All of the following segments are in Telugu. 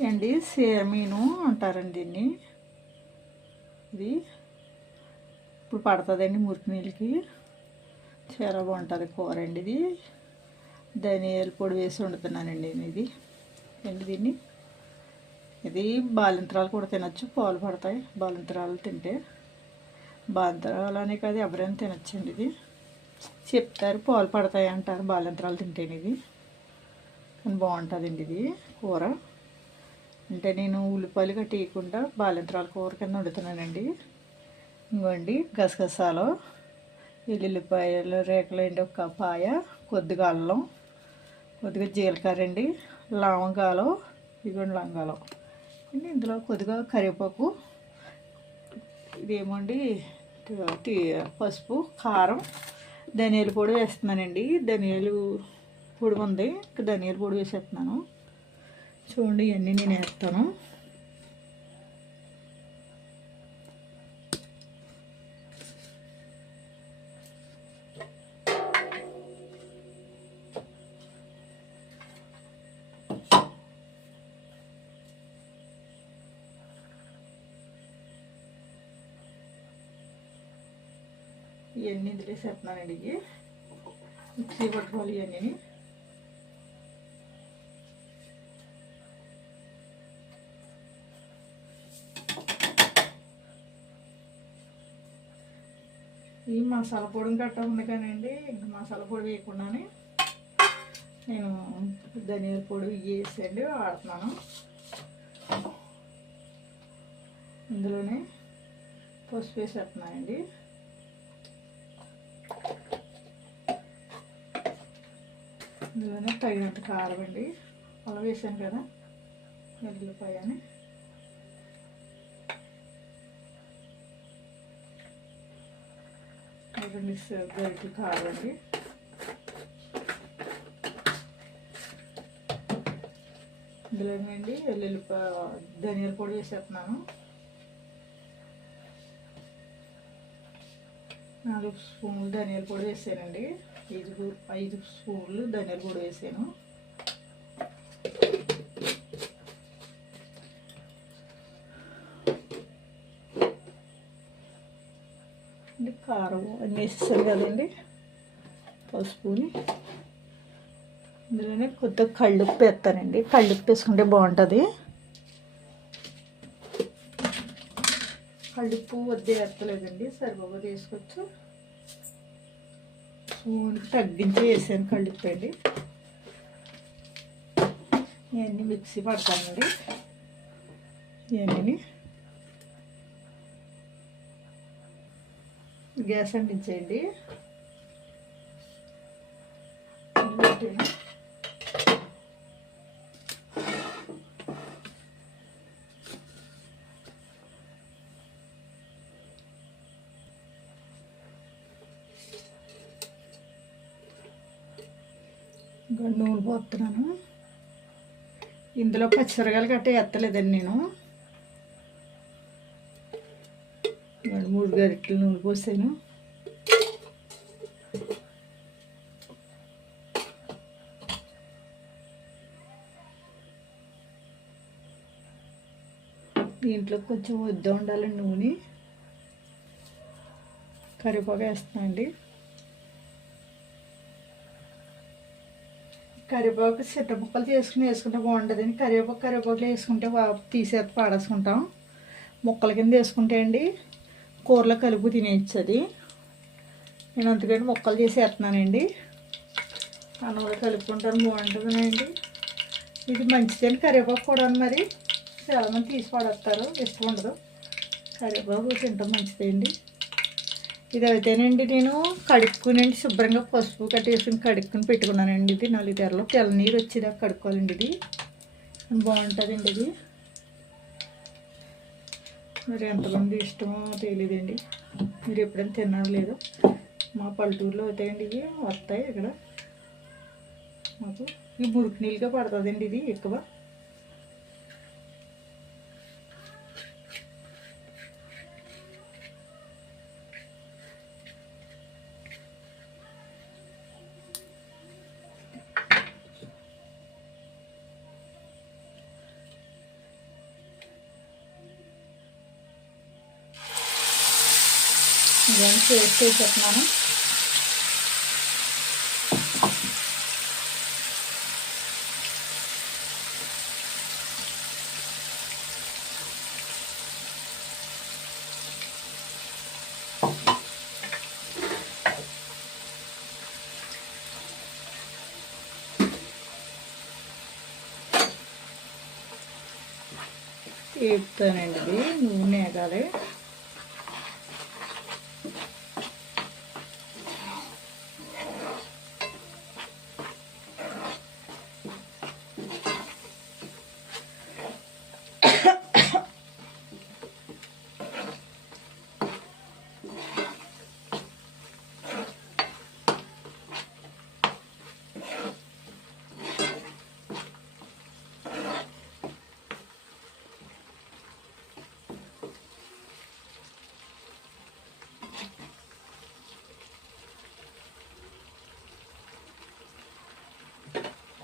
అండి సేమీను అంటారండి దీన్ని. ఇది ఇప్పుడు పడుతుందండి మురికి నీళ్ళకి, చాలా బాగుంటుంది కూర అండి ఇది. ధనియాల పొడి వేసి వండుతున్నానండి ఇది అండి. దీన్ని ఇది బాలింతరాలు కూడా తినచ్చు, పాలు పడతాయి బాలింతరాలు తింటే. బాలింతరాలు అనే కాదు, ఎవరైనా తినచ్చండి. ఇది చెప్తారు పాలు పడతాయి అంటారు బాలింతరాలు తింటేనే. ఇది కానీ బాగుంటుందండి ఇది కూర. అంటే నేను ఉల్లిపాయలు కట్టేయకుండా బాలింతరాల కూర కింద వండుతున్నానండి. ఇంకోండి గసగసాలు, ఎల్లుల్లిపాయలు రేకలు అండి, ఒక పాయ, కొద్దిగా అల్లం, కొద్దిగా జీలకర్ర అండి, లవంగాలు, ఇదిగోండి లవంగాలు అండి. ఇందులో కొద్దిగా కరివేపాకు, ఇదేమోండి పసుపు, కారం, ధనియాల పొడి వేస్తున్నానండి. ధనియాలు పొడి ఉంది, ధనియాల పొడి వేసేస్తున్నాను. చూడండి ఇవన్నీ నేను వేస్తాను. ఇవన్నీ ఇందులో వేసేస్తున్నానండి. ఇవి మిక్సీ పట్టుకోవాలి ఇవన్నీ. ఈ మసాలా పొడిని కట్ట ఉంది కానండి, ఇంకా మసాలా పొడి వేయకుండానే నేను ధనియాల పొడి వేసేయండి వాడుతున్నాను. ఇందులోనే పసుపు వేసేస్తున్నానండి. ఇందులోనే తగినంత కారం అండి, అలా వేసాను కదా ఎల్లుల్లిపాయ అని. గరిటె కారం అండి. ఇందులోనండి ఎల్లుల్లిపాయ ధనియాల పొడి వేసేస్తున్నాను. 4 స్పూన్లు ధనియాల పొడి వేసానండి. 5 స్పూన్లు ధనియాల పొడి వేసాను. కారం అన్నీ వేసేసాను కదండి, పసుపుని. ఇందులోనే కొద్దిగా కళ్ళుప్పు వేస్తానండి. కళ్ళుప్పు వేసుకుంటే బాగుంటుంది. కళ్ళుప్పు వద్దే వేస్తలేదండి, సరిపోదు వేసుకోవచ్చు. స్పూన్కి తగ్గించి వేసాను కళ్ళుప్పు అండి. ఇవన్నీ మిక్సీ పడతానండి. ఇవన్నీ గ్యాస్ అంటించేయండి. నూనె పోతున్నాను. ఇందులో పచ్చిమిరకాయలు గట్ట ఎత్తలేదండి నేను. 3 గరిటెలు నూనె పోసాను. దీంట్లో కొంచెం వద్ద ఉండాలండి నూనె. కరివేపాకు వేస్తున్నాను అండి. కరివేపాకు చిట్ట ముక్కలు వేసుకుంటే బాగుంటుందండి. కరివేపాకులు వేసుకుంటే తీసేది పాడేసుకుంటాం. ముక్కల కింద వేసుకుంటే అండి కూరలో కలుపు తినేయచ్చు అది. నేను అందుకని ముక్కలు చేసి వేస్తున్నానండి. అన్నంలో కలుపుకుంటాను, బాగుంటుందండి. ఇది మంచిదండి కరివేపాకు కూడా. మరి చాలామంది తీసి పడేస్తారు, ఇష్టం ఉండదు. కరివేపాకు తింటాం మంచిదండి. ఇది అయితేనండి నేను కడుక్కునండి శుభ్రంగా పసుపు కట్టేసుకుని కడుక్కుని పెట్టుకున్నానండి. ఇది 4 తెరలు తెల్ల నీరు వచ్చేదాకా కడుక్కోవాలండి. ఇది బాగుంటుందండి. ఇది మరి ఎంతమంది ఇష్టమో తెలియదండి. మీరు ఎప్పుడైనా తిన్నారో లేదో. మా పల్లెటూరులో అవుతాయండి, ఇవి వస్తాయి ఇక్కడ మాకు. ఈ మురికి నీళ్ళుగా పడుతుందండి ఇది ఎక్కువ. ఇవన్నీ పేస్ట్ వేసేస్తున్నాను. వేపుతానండి. ఇది నూనె వేగాలి.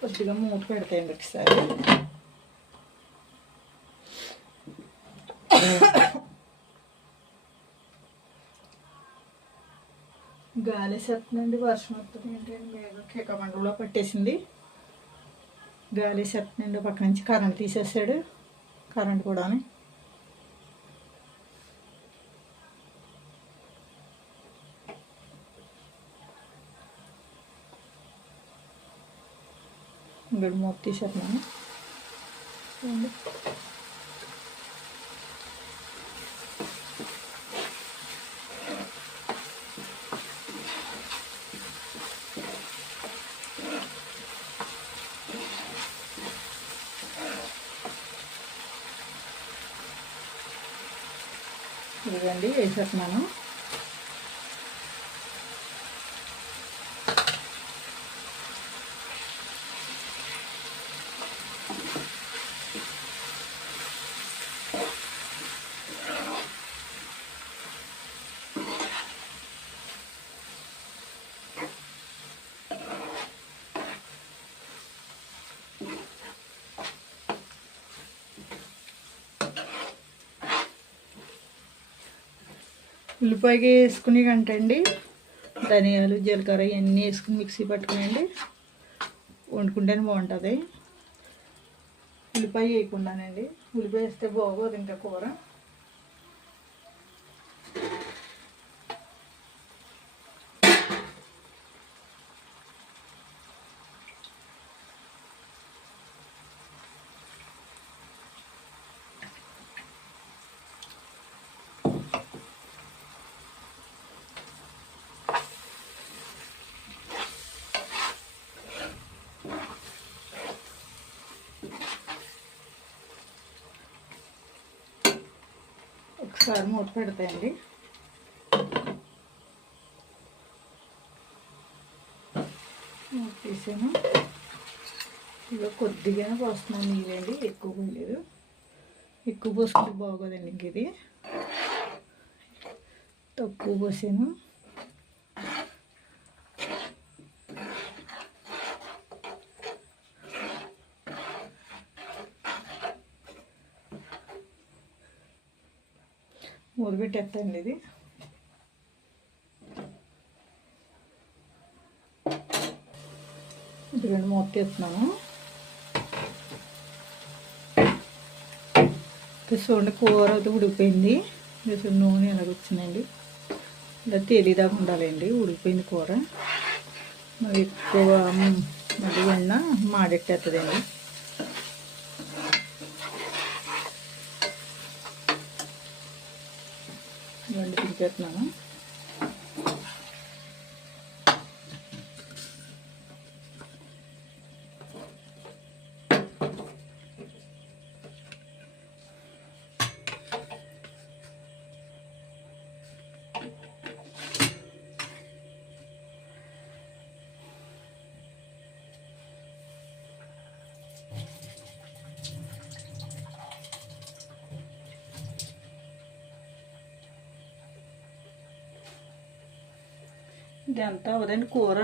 కొద్దిగా మూత పెడతాయండి ఒకసారి. గాలి వేసేస్తుందండి. వర్షం వస్తుంది ఏంటంటే మేఘం కేకమండలో పట్టేసింది. గాలి వేసేస్తుందండి. పక్క నుంచి కరెంట్ తీసేసాడు. కరెంట్ కూడా ఇక్కడ మూత తీసేస్తున్నాను. ఇదిగండి వేసేస్తున్నాను. ఉల్లిపాయకి వేసుకుని కంటండి ధనియాలు జీలకర్ర ఇవన్నీ వేసుకుని మిక్సీ పట్టుకునండి వండుకుంటేనే బాగుంటుంది. ఉల్లిపాయ వేయకుండానండి. ఉల్లిపాయ వేస్తే బాగోదు ఇంకా కూర. ఒకసారి మూత పెడతాయండి. మూత తీసాను. ఇక కొద్దిగానే పోస్తున్నాను నీళ్ళండి, ఎక్కువ పోయలేదు. ఎక్కువ పోసుకుంటే బాగోదండి. ఇంక ఇది తక్కువ పోసాను. మూత పెట్టేస్తాండి. ఇది రెండు మూత తీస్తున్నాను. చూడండి కూర అయితే ఉడికిపోయింది. నూనె ఎలాగొచ్చిందండి. ఇలా తేలిదాకా ఉండాలండి. ఉడికిపోయింది కూర. మరి ఎక్కువ మళ్ళీ వెన్న మాడెట్టేస్తుందండి. ఇవన్నీ తింటున్నాను. ఇదంతా అవదండి కూర.